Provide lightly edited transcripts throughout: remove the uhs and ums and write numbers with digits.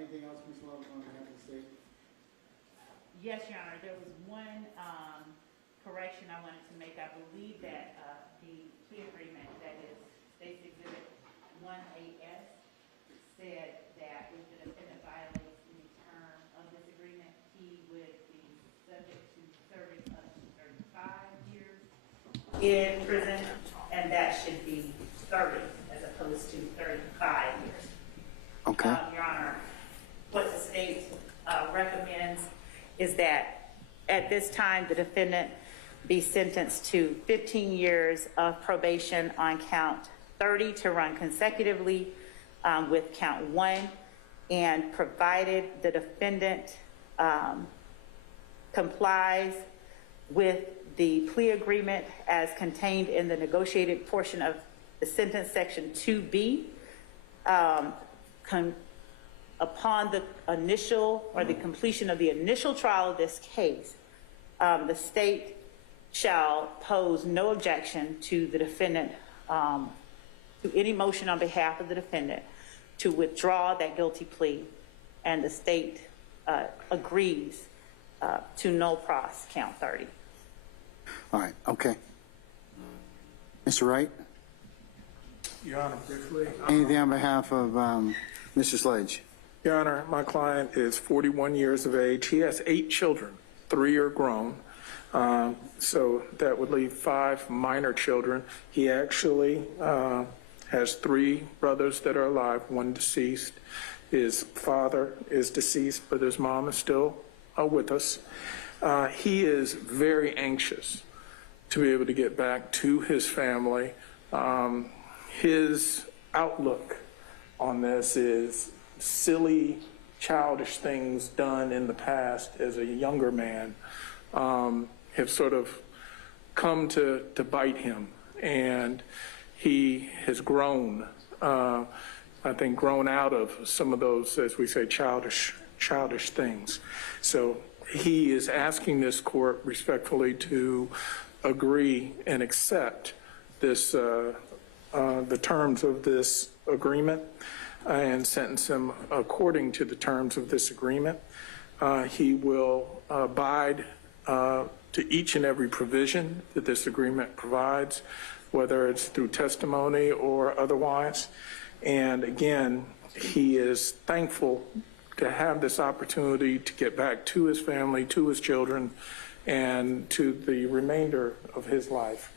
Anything else, Ms. Love, on behalf of the state? Yes, Your Honor. There was one correction I wanted to make. I believe that the plea agreement, that is State's Exhibit 1AS, said that if the defendant violates any term of this agreement, he would be subject to serving up to 35 years in prison, and that should be 30 as opposed to 35 years. Okay. Your Honor, what the state recommends is that at this time the defendant be sentenced to 15 years of probation on count 30 to run consecutively with count 1, and provided the defendant complies with the plea agreement as contained in the negotiated portion of the sentence section 2B, upon the initial or the completion of the initial trial of this case, the state shall pose no objection to the defendant, to any motion on behalf of the defendant to withdraw that guilty plea, and the state agrees to no pros count 30. All right. Okay. Mr. Wright? Your Honor, briefly. Anything on behalf of Mr. Sledge? Your Honor, my client is 41 years of age. He has 8 children. 3 are grown. So that would leave 5 minor children. He actually has 3 brothers that are alive, 1 deceased. His father is deceased, but his mom is still with us. He is very anxious to be able to get back to his family. His outlook on this is silly, childish things done in the past as a younger man have sort of come to bite him, and he has grown, I think, grown out of some of those, as we say, childish things. So he is asking this court respectfully to agree and accept this, the terms of this agreement, and sentence him according to the terms of this agreement. He will abide to each and every provision that this agreement provides, whether it's through testimony or otherwise. And again, he is thankful to have this opportunity to get back to his family, to his children, and to the remainder of his life.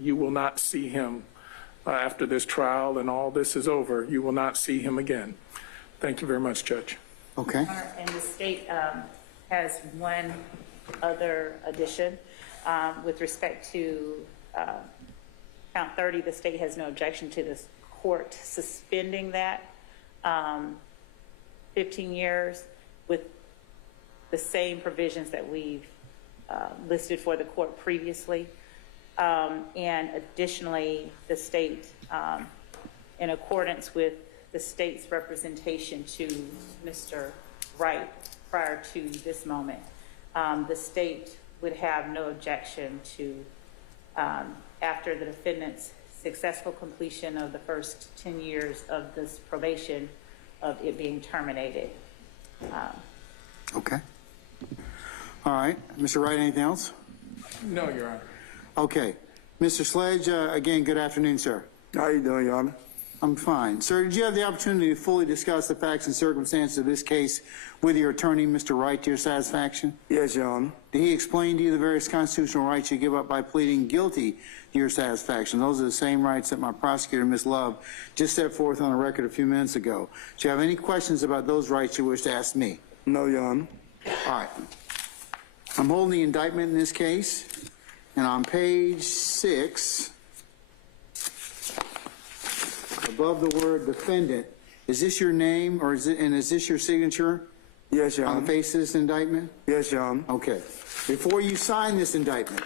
You will not see him after this trial and all this is over. You will not see him again. Thank you very much, Judge. Okay. And the state has one other addition. With respect to count 30, the state has no objection to this court suspending that 15 years with the same provisions that we've listed for the court previously. And additionally, the state, in accordance with the state's representation to Mr. Wright prior to this moment, the state would have no objection to, after the defendant's successful completion of the first 10 years of this probation, of it being terminated. Okay. All right. Mr. Wright, anything else? No, Your Honor. Okay. Mr. Sledge, again, good afternoon, sir. How you doing, Your Honor? I'm fine. Sir, did you have the opportunity to fully discuss the facts and circumstances of this case with your attorney, Mr. Wright, to your satisfaction? Yes, Your Honor. Did he explain to you the various constitutional rights you give up by pleading guilty to your satisfaction? Those are the same rights that my prosecutor, Ms. Love, just set forth on the record a few minutes ago. Do you have any questions about those rights you wish to ask me? No, Your Honor. All right. I'm holding the indictment in this case, and on page 6, above the word defendant, is this your name, or is this your signature? Yes, Your Honor. On the face of this indictment? Yes, Your Honor. Okay. Before you sign this indictment,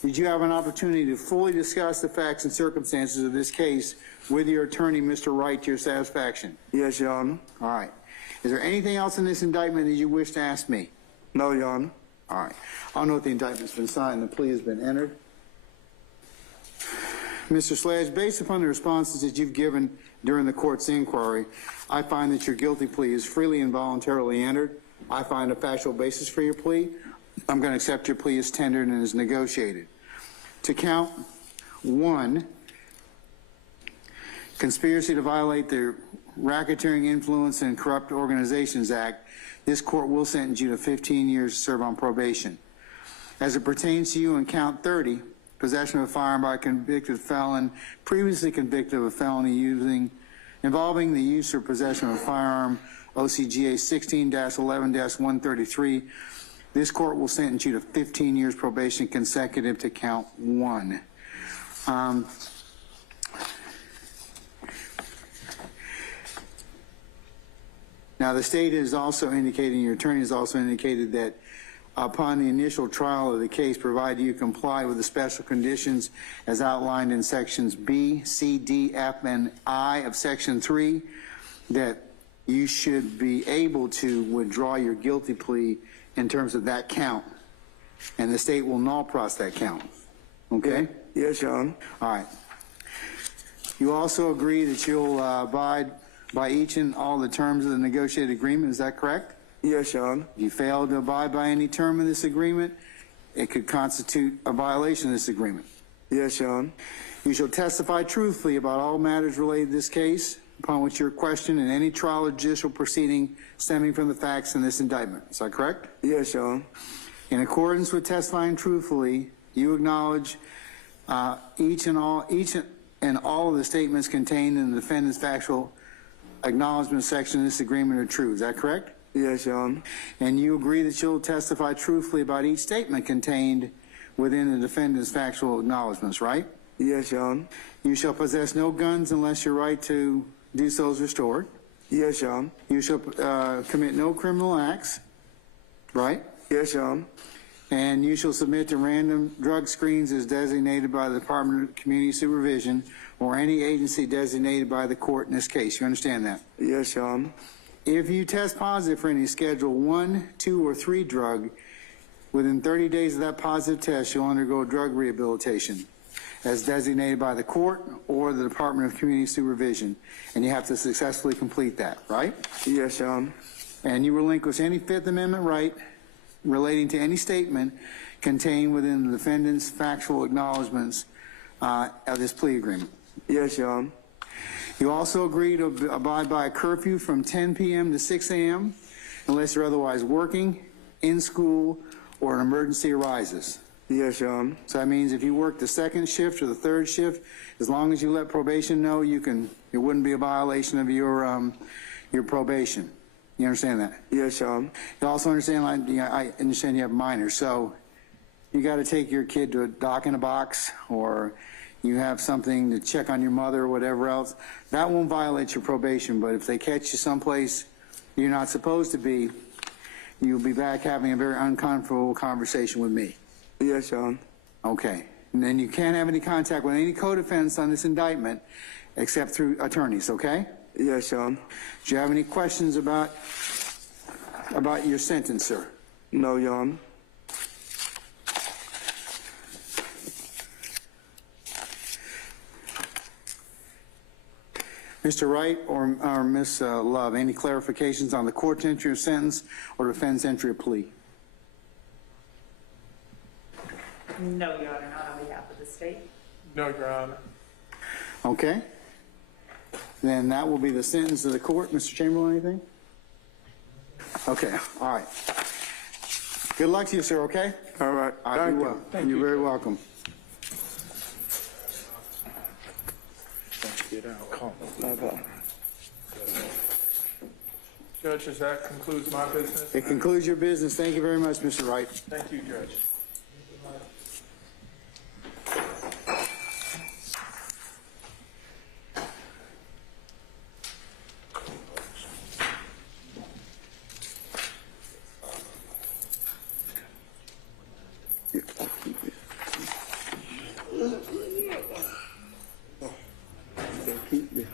did you have an opportunity to fully discuss the facts and circumstances of this case with your attorney, Mr. Wright, to your satisfaction? Yes, Your Honor. All right. Is there anything else in this indictment that you wish to ask me? No, Your Honor. All right. I'll note the indictment's been signed, the plea has been entered. Mr. Sledge, based upon the responses that you've given during the court's inquiry, I find that your guilty plea is freely and voluntarily entered. I find a factual basis for your plea. I'm going to accept your plea as tendered and as negotiated. To count 1, conspiracy to violate the Racketeering Influence and Corrupt Organizations Act, this court will sentence you to 15 years to serve on probation. As it pertains to you in count 30, possession of a firearm by a convicted felon, previously convicted of a felony involving the use or possession of a firearm, OCGA 16-11-133, this court will sentence you to 15 years probation consecutive to count 1. Now, the state is also indicating, your attorney has also indicated that upon the initial trial of the case, provided you comply with the special conditions as outlined in sections B, C, D, F, and I of section 3, that you should be able to withdraw your guilty plea in terms of that count, and the state will null process that count. Okay? Yes, Your Honor. All right. You also agree that you'll abide by each and all the terms of the negotiated agreement, is that correct? Yes, Your Honor. If you fail to abide by any term of this agreement, it could constitute a violation of this agreement. Yes, Your Honor. You shall testify truthfully about all matters related to this case, upon which you're questioned in any trial or judicial proceeding stemming from the facts in this indictment. Is that correct? Yes, Your Honor. In accordance with testifying truthfully, you acknowledge each and all of the statements contained in the defendant's factual acknowledgement section of this agreement are true. Is that correct? Yes, Your Honor. And you agree that you'll testify truthfully about each statement contained within the defendant's factual acknowledgments, right? Yes, Your Honor. You shall possess no guns unless your right to do so is restored. Yes, Your Honor. You shall commit no criminal acts, right? Yes, Your Honor. And you shall submit to random drug screens as designated by the Department of Community Supervision or any agency designated by the court in this case. You understand that? Yes, Your Honor. If you test positive for any Schedule 1, 2, or 3 drug, within 30 days of that positive test, you'll undergo drug rehabilitation as designated by the court or the Department of Community Supervision, and you have to successfully complete that, right? Yes, Your Honor. And you relinquish any Fifth Amendment right relating to any statement contained within the defendant's factual acknowledgments of this plea agreement. Yes, Your Honor. You also agree to abide by a curfew from 10 p.m. to 6 a.m. unless you're otherwise working, in school, or an emergency arises. Yes, Your Honor. So that means if you work the second shift or the third shift, as long as you let probation know, it wouldn't be a violation of your probation. You understand that? Yes, Your Honor. You also understand, I understand you have minors, so you got to take your kid to a doc in a box, or you have something to check on your mother or whatever else. That won't violate your probation, but if they catch you someplace you're not supposed to be, you'll be back having a very uncomfortable conversation with me. Yes, Your Honor. Okay. And then you can't have any contact with any co-defendants on this indictment except through attorneys, okay? Yes, Your Honor. Do you have any questions about your sentence, sir? No, Your Honor. Mr. Wright or Ms. Love, any clarifications on the court's entry of sentence or defense entry of plea? No, Your Honor, not on behalf of the state. No, Your Honor. Okay. Then that will be the sentence of the court. Mr. Chamberlain, anything? Okay, all right. Good luck to you, sir, okay? All right. All right, Thank be you. well. Thank You're you. very welcome. Get out. Call. No problem. Judges, that concludes my business. It concludes your business. Thank you very much, Mr. Wright. Thank you, Judge. Keep me.